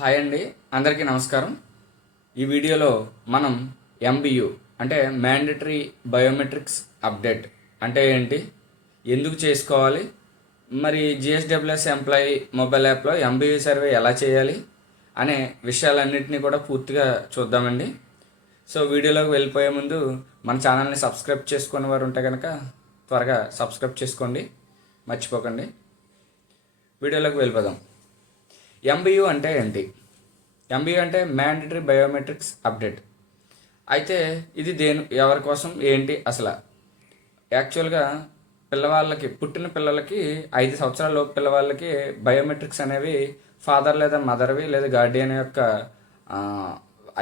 Hi అండి, అందరికీ నమస్కారం. ఈ వీడియోలో మనం ఎంబీయూ అంటే మ్యాండేటరీ బయోమెట్రిక్స్ అప్డేట్ అంటే ఏంటి, ఎందుకు చేసుకోవాలి, మరి జిఎస్డబ్ల్యూఎస్ ఎంప్లాయీ మొబైల్ యాప్లో ఎంబీయూ సర్వే ఎలా చేయాలి అనే విషయాలన్నింటినీ కూడా పూర్తిగా చూద్దామండి. సో వీడియోలోకి వెళ్ళిపోయే ముందు మన ఛానల్ని సబ్స్క్రైబ్ చేసుకునే వారు ఉంటే కనుక త్వరగా సబ్స్క్రైబ్ చేసుకోండి, మర్చిపోకండి. వీడియోలోకి వెళ్ళిపోదాం. ఎంబీయూ అంటే ఏంటి? ఎంబీయూ అంటే మ్యాండేటరీ బయోమెట్రిక్స్ అప్డేట్. అయితే ఇది ఎవరి కోసం ఏంటి అసలు? యాక్చువల్గా పుట్టిన పిల్లలకి 5 సంవత్సరాల లోపు పిల్లవాళ్ళకి బయోమెట్రిక్స్ అనేవి ఫాదర్ లేదా మదర్వి లేదా గార్డియన్ యొక్క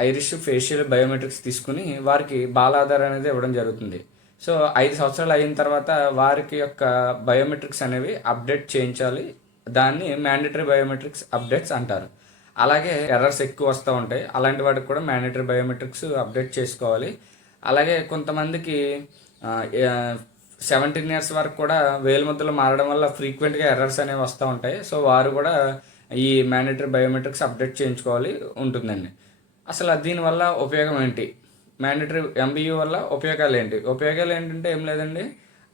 ఐరిష్ ఫేషియల్ బయోమెట్రిక్స్ తీసుకుని వారికి బాలాధార్ అనేది ఇవ్వడం జరుగుతుంది. సో 5 సంవత్సరాలు అయిన తర్వాత వారికి యొక్క బయోమెట్రిక్స్ అనేవి అప్డేట్ చేయించాలి. దాన్ని మ్యాండేటరీ బయోమెట్రిక్స్ అప్డేట్స్ అంటారు. అలాగే ఎర్రర్స్ ఎక్కువ వస్తూ ఉంటాయి, అలాంటి వాటికి కూడా మ్యాండేటరీ బయోమెట్రిక్స్ అప్డేట్ చేసుకోవాలి. అలాగే కొంతమందికి 17 ఇయర్స్ వరకు కూడా వేలిముద్రలు మారడం వల్ల ఫ్రీక్వెంట్గా ఎర్రర్స్ అనేవి వస్తూ ఉంటాయి. సో వారు కూడా ఈ మ్యాండేటరీ బయోమెట్రిక్స్ అప్డేట్ చేయించుకోవాలి ఉంటుందండి. అసలు దీనివల్ల ఉపయోగం ఏంటి? మ్యాండేటరీ ఎంబీయూ వల్ల ఉపయోగాలు ఏంటంటే ఏం లేదండి.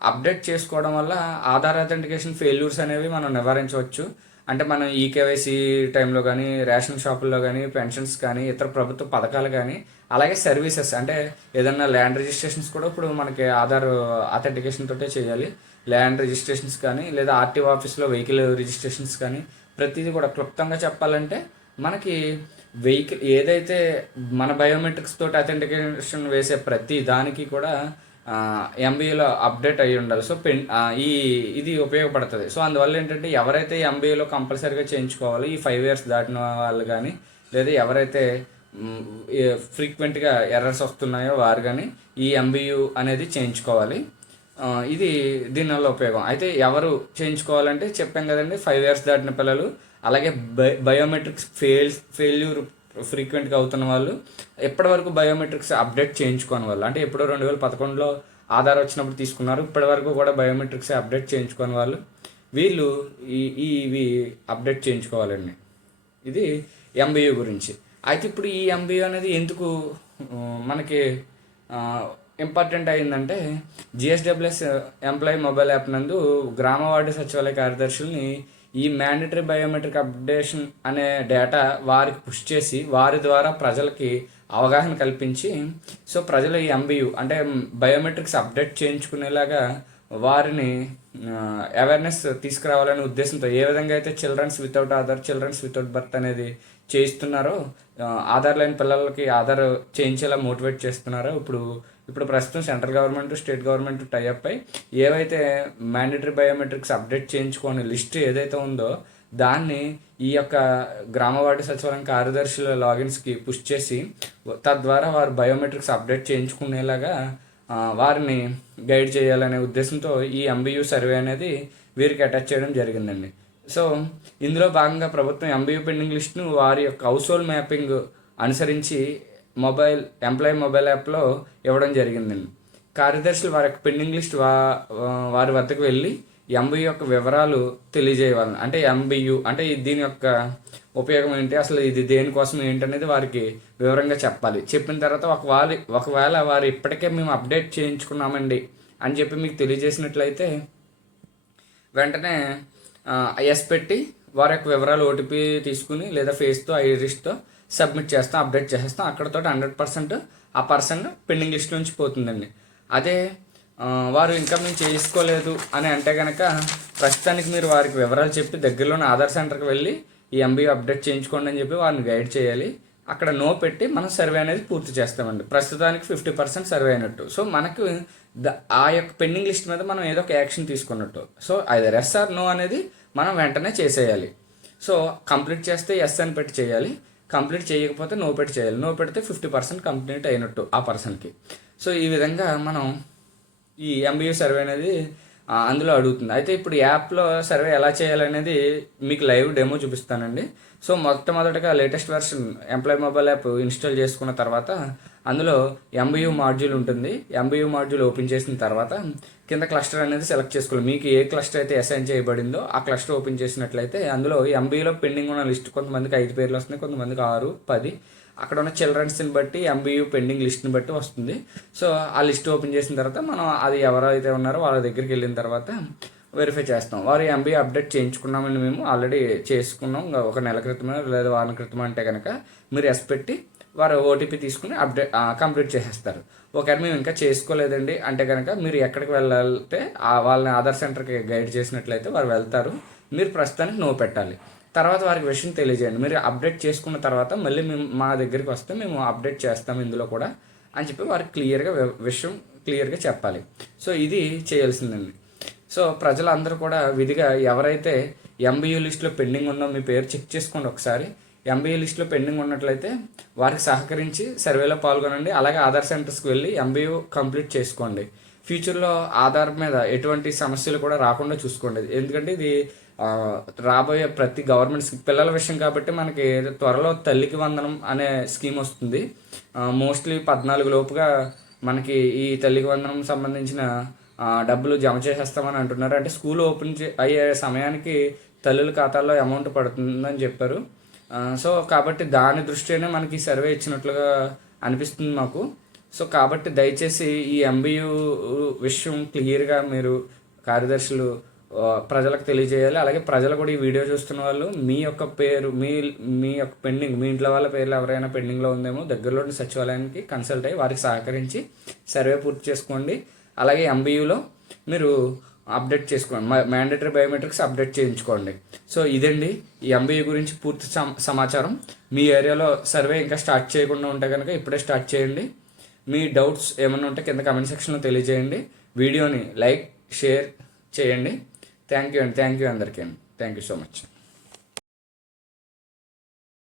అప్డేట్ చేసుకోవడం వల్ల ఆధార్ అథెంటికేషన్ ఫెయిల్యూర్స్ అనేవి మనం నివారించవచ్చు. అంటే మనం ఈకేవైసీ టైంలో కానీ, రేషన్ షాపుల్లో కానీ, పెన్షన్స్ కానీ, ఇతర ప్రభుత్వ పథకాలు కానీ, అలాగే సర్వీసెస్ అంటే ఏదన్నా ల్యాండ్ రిజిస్ట్రేషన్స్ కూడా ఇప్పుడు మనకి ఆధార్ అథెంటికేషన్ తోటే చేయాలి. ల్యాండ్ రిజిస్ట్రేషన్స్ కానీ, లేదా ఆర్టీఓ ఆఫీస్లో వెహికల్ రిజిస్ట్రేషన్స్ కానీ, ప్రతిదీ కూడా క్లుప్తంగా చెప్పాలంటే మనకి వెహికల్ ఏదైతే మన బయోమెట్రిక్స్ తోటి అథెంటికేషన్ వేసే ప్రతి దానికి కూడా ఎంబీఏలో అప్డేట్ అయ్యి ఉండాలి. సో ఇది ఉపయోగపడుతుంది. సో అందువల్ల ఏంటంటే ఎవరైతే ఎంబీఏలో కంపల్సరీగా చేయించుకోవాలి, ఈ 5 years దాటిన వాళ్ళు కానీ, లేదా ఎవరైతే ఫ్రీక్వెంట్గా ఎర్రర్స్ వస్తున్నాయో వారు కానీ ఈ ఎంబీయూ అనేది చేయించుకోవాలి. ఇది దీనివల్ల ఉపయోగం. అయితే ఎవరు చేయించుకోవాలంటే చెప్పాం కదండి, 5 years దాటిన పిల్లలు, అలాగే బయోమెట్రిక్స్ ఫెయిల్యూర్ ఫ్రీక్వెంట్గా అవుతున్న వాళ్ళు, ఎప్పటి వరకు బయోమెట్రిక్స్ అప్డేట్ చేయించుకోని వాళ్ళు, అంటే ఎప్పుడో 2011లో ఆధార్ వచ్చినప్పుడు తీసుకున్నారు, ఇప్పటి వరకు కూడా బయోమెట్రిక్స్ అప్డేట్ చేయించుకోని వాళ్ళు, వీళ్ళు ఇవి అప్డేట్ చేయించుకోవాలండి. ఇది ఎంబీయూ గురించి. అయితే ఇప్పుడు ఈ ఎంబీయూ అనేది ఎందుకు మనకి ఇంపార్టెంట్ అయిందంటే, జిఎస్డబ్ల్యూఎస్ ఎంప్లాయీ మొబైల్ యాప్ నందు గ్రామ వార్డు సచివాలయ కార్యదర్శుల్ని ఈ మ్యాండేటరీ బయోమెట్రిక్ అప్డేషన్ అనే డేటా వారికి పుష్ చేసి వారి ద్వారా ప్రజలకి అవగాహన కల్పించి, సో ప్రజలు ఈ ఎంబీయూ అంటే బయోమెట్రిక్స్ అప్డేట్ చేయించుకునేలాగా వారిని అవేర్నెస్ తీసుకురావాలనే ఉద్దేశంతో, ఏ విధంగా అయితే childrens without Aadhaar, childrens without birth అనేది చేయిస్తున్నారో, ఆధార్ లేని పిల్లలకి ఆధార్ చేయించేలా మోటివేట్ చేస్తున్నారో, ఇప్పుడు ప్రస్తుతం central government, state government tie up అయి ఏవైతే మ్యాండేటరీ బయోమెట్రిక్స్ అప్డేట్ చేయించుకోని లిస్ట్ ఏదైతే ఉందో దాన్ని ఈ యొక్క గ్రామ వార్డు సచివాలయం కార్యదర్శుల లాగిన్స్కి పుష్ చేసి తద్వారా వారు బయోమెట్రిక్స్ అప్డేట్ చేయించుకునేలాగా వారిని గైడ్ చేయాలనే ఉద్దేశంతో ఈ ఎంబీయూ సర్వే అనేది వీరికి అటాచ్ చేయడం జరిగిందండి. సో ఇందులో భాగంగా ప్రభుత్వం ఎంబీయూ పెండింగ్ లిస్ట్ను వారి యొక్క హౌస్ హోల్డ్ మ్యాపింగ్ అనుసరించి ఎంప్లాయీ మొబైల్ యాప్లో ఇవ్వడం జరిగిందండి. కార్యదర్శులు వారి యొక్క పెండింగ్ లిస్ట్ వారి వద్దకు వెళ్ళి ఎంబీయూ యొక్క వివరాలు తెలియజేయాలి. అంటే ఎంబీయూ అంటే దీని యొక్క ఉపయోగం ఏంటి, అసలు ఇది దేనికోసం ఏంటనేది వారికి వివరంగా చెప్పాలి. చెప్పిన తర్వాత ఒకవేళ వారు ఇప్పటికే మేము అప్డేట్ చేయించుకున్నామండి అని చెప్పి మీకు తెలియజేసినట్లయితే వెంటనే ఎస్ పెట్టి వారి యొక్క వివరాలు ఓటీపీ తీసుకుని లేదా ఫేస్తో ఐరిష్తో సబ్మిట్ చేస్తాం, అప్డేట్ చేసేస్తాం. అక్కడతో 100% ఆ పర్సన్ పెండింగ్ లిస్ట్ నుంచి పోతుందండి. అదే వారు ఇంకా మేము చేసుకోలేదు అని అంటే కనుక ప్రస్తుతానికి మీరు వారికి వివరాలు చెప్పి దగ్గరలోని ఆధార్ సెంటర్కి వెళ్ళి ఈ ఎంబీయూ అప్డేట్ చేయించుకోండి అని చెప్పి వారిని గైడ్ చేయాలి. అక్కడ నో పెట్టి మనం సర్వే అనేది పూర్తి చేస్తామండి. ప్రస్తుతానికి 50% సర్వే అయినట్టు. సో మనకు ఆ యొక్క పెండింగ్ లిస్ట్ మీద మనం ఏదో ఒక యాక్షన్ తీసుకున్నట్టు. So either yes or no అనేది మనం వెంటనే చేసేయాలి. సో కంప్లీట్ చేస్తే ఎస్ అని పెట్టి చేయాలి, కంప్లీట్ చేయకపోతే నో పెట్టి చేయాలి. నో పెడితే 50% కంప్లీట్ అయినట్టు ఆ పర్సన్కి. సో ఈ విధంగా మనం ఈ ఎంబీయూ సర్వే అనేది అందులో అడుగుతుంది. అయితే ఇప్పుడు యాప్లో సర్వే ఎలా చేయాలనేది మీకు లైవ్ డెమో చూపిస్తానండి. సో మొట్టమొదటిగా latest version employee mobile app install చేసుకున్న తర్వాత అందులో ఎంబీయూ మాడ్యూల్ ఉంటుంది. ఎంబీయూ మాడ్యూల్ ఓపెన్ చేసిన తర్వాత కింద క్లస్టర్ అనేది సెలెక్ట్ చేసుకోవాలి. మీకు ఏ క్లస్టర్ అయితే అసైన్ చేయబడిందో ఆ క్లస్టర్ ఓపెన్ చేసినట్లయితే అందులో ఎంబీయూలో పెండింగ్ ఉన్న లిస్ట్ కొంతమందికి 5 పేర్లు వస్తున్నాయి, కొంతమందికి 6, 10. అక్కడ ఉన్న చిల్డ్రన్స్ని బట్టి ఎంబీయూ పెండింగ్ లిస్ట్ని బట్టి వస్తుంది. సో ఆ లిస్ట్ ఓపెన్ చేసిన తర్వాత మనం అది ఎవరైతే ఉన్నారో వాళ్ళ దగ్గరికి వెళ్ళిన తర్వాత వెరిఫై చేస్తాం. వారు ఎంబీఏ అప్డేట్ చేయించుకున్నామని మేము ఆల్రెడీ చేసుకున్నాం ఒక నెల క్రితమే లేదా వారం క్రితం అంటే కనుక మీరు ఎస్ పెట్టి వారు ఓటీపీ తీసుకుని కంప్లీట్ చేసేస్తారు. ఒకవేళ మేము ఇంకా చేసుకోలేదండి అంటే కనుక మీరు ఎక్కడికి వెళ్ళాలంటే వాళ్ళని ఆధార్ సెంటర్కి గైడ్ చేసినట్లయితే వారు వెళ్తారు. మీరు ప్రస్తుతానికి నో పెట్టాలి. తర్వాత వారికి విషయం తెలియజేయండి. మీరు అప్డేట్ చేసుకున్న తర్వాత మళ్ళీ మేము మా దగ్గరికి వస్తే మేము అప్డేట్ చేస్తాము ఇందులో కూడా అని చెప్పి వారికి విషయం క్లియర్గా చెప్పాలి. సో ఇది చేయాల్సిందండి. సో ప్రజలందరూ కూడా విధిగా ఎవరైతే ఎంబీయూ లిస్టులో పెండింగ్ ఉందో మీ పేరు చెక్ చేసుకోండి ఒకసారి. ఎంబీయూ లిస్టులో పెండింగ్ ఉన్నట్లయితే వారికి సహకరించి సర్వేలో పాల్గొనండి. అలాగే ఆధార్ సెంటర్స్కి వెళ్ళి ఎంబీయూ కంప్లీట్ చేసుకోండి. ఫ్యూచర్లో ఆధార్ మీద ఎటువంటి సమస్యలు కూడా రాకుండా చూసుకోండి. ఎందుకంటే ఇది రాబోయే ప్రతి గవర్నమెంట్ పిల్లల విషయం కాబట్టి మనకి త్వరలో తల్లికి వందనం అనే స్కీమ్ వస్తుంది. మోస్ట్లీ 14 లోపుగా మనకి ఈ తల్లికి వందనం సంబంధించిన డబ్బులు జమ చేసేస్తామని అంటున్నారు. అంటే స్కూల్ ఓపెన్ అయ్యే సమయానికి తల్లుల ఖాతాల్లో అమౌంట్ పడుతుందని చెప్పారు. సో కాబట్టి దాని దృష్ట్యానే మనకి సర్వే ఇచ్చినట్లుగా అనిపిస్తుంది మాకు. సో కాబట్టి దయచేసి ఈ ఎంబీయూ విషయం క్లియర్గా మీరు కార్యదర్శులు ప్రజలకు తెలియజేయాలి. అలాగే ప్రజలు కూడా ఈ వీడియో చూస్తున్న వాళ్ళు మీ యొక్క పేరు మీ యొక్క పెండింగ్, మీ ఇంట్లో వాళ్ళ పేర్లు ఎవరైనా పెండింగ్లో ఉందేమో దగ్గరలోని సచివాలయానికి కన్సల్ట్ అయ్యి వారికి సహకరించి సర్వే పూర్తి చేసుకోండి. అలాగే ఎంబీయూలో మీరు అప్డేట్ చేసుకోండి, మ్యాండేటరీ బయోమెట్రిక్స్ అప్డేట్ చేయించుకోండి. సో ఇదండి ఈ ఎంబీయూ గురించి పూర్తి సమాచారం. మీ ఏరియాలో సర్వే ఇంకా స్టార్ట్ చేయకుండా ఉంటే కనుక ఇప్పుడే స్టార్ట్ చేయండి. మీ డౌట్స్ ఏమైనా ఉంటే కింద కామెంట్ సెక్షన్లో తెలియజేయండి. వీడియోని లైక్ షేర్ చేయండి. థ్యాంక్ యూ అందరికీ. Thank you so much.